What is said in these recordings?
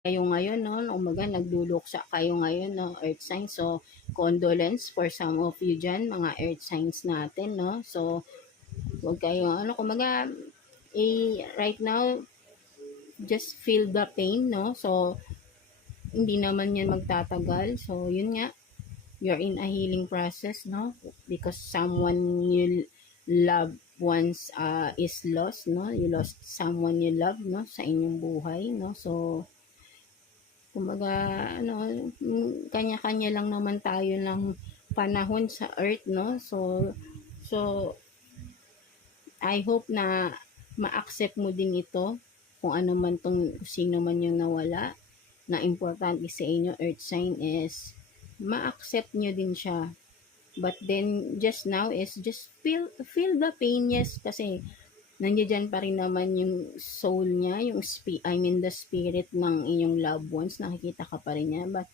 kayo ngayon, no? Umaga, nagduluksa kayo ngayon, no? Earth signs. So, condolence for some of you dyan, mga earth signs natin, no? So, huwag kayo, kumaga, right now, just feel the pain, no? So, hindi naman yan magtatagal. So, yun nga, you're in a healing process, no? Because someone you love once is lost, no? You lost someone you love, no? Sa inyong buhay, no? So, kumbaga, kanya-kanya lang naman tayo ng panahon sa earth, no? So, I hope na ma-accept mo din ito, kung ano man tong, sino man yung nawala, na importante sa inyo, earth sign, is ma-accept nyo din siya. But then, just now is just feel the pain, yes, kasi nandiyan pa rin naman yung soul niya, yung the spirit ng inyong loved ones, nakikita ka pa rin niya, but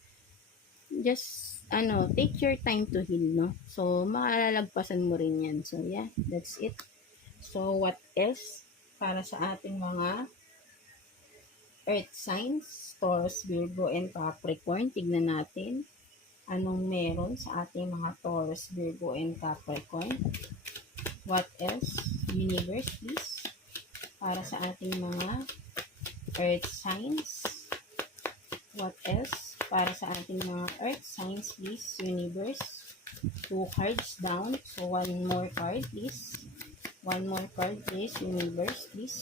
just, take your time to heal, no? So, makalalagpasan mo rin yan. So, yeah, that's it. So, what else para sa ating mga earth signs, Taurus, Virgo, and Capricorn? Tignan natin anong meron sa ating mga Taurus, Virgo, and Capricorn. What else? Universe, please. Para sa ating mga earth signs. What else? Para sa ating mga earth signs, please. Universe. 2 cards down. So, one more card, please. One more card, please. Universe, please.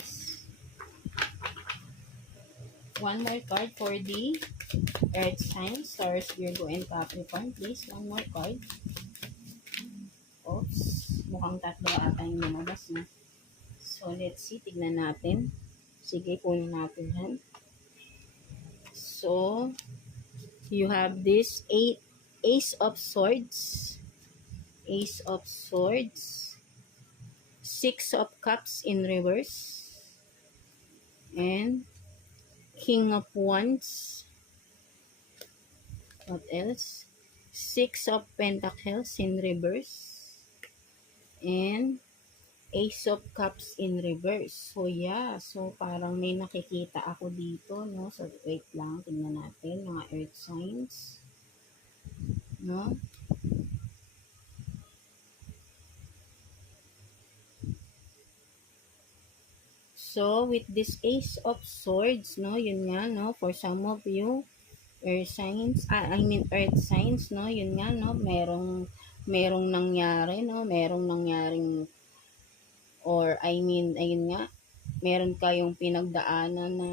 One more card for the earth signs, Taurus, Virgo, and Capricorn, please. One more card. Oops. Mukhang tatlo ata yung lumabas na. So, let's see. Tignan natin. Sige, kunin natin yan. So, you have this Ace of Swords. Ace of Swords. 6 of Cups in reverse. And King of Wands. What else? 6 of Pentacles in reverse. And Ace of Cups in reverse. So, yeah. So, parang may nakikita ako dito, no? So, wait lang. Tingnan natin. Mga earth signs. No? So, with this Ace of Swords, no? Yun nga, no? For some of you, earth signs, earth signs, no? Yun nga, no? Merong nangyari, no? Merong nangyaring, or ayun nga, meron kayong pinagdaanan na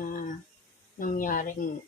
nangyaring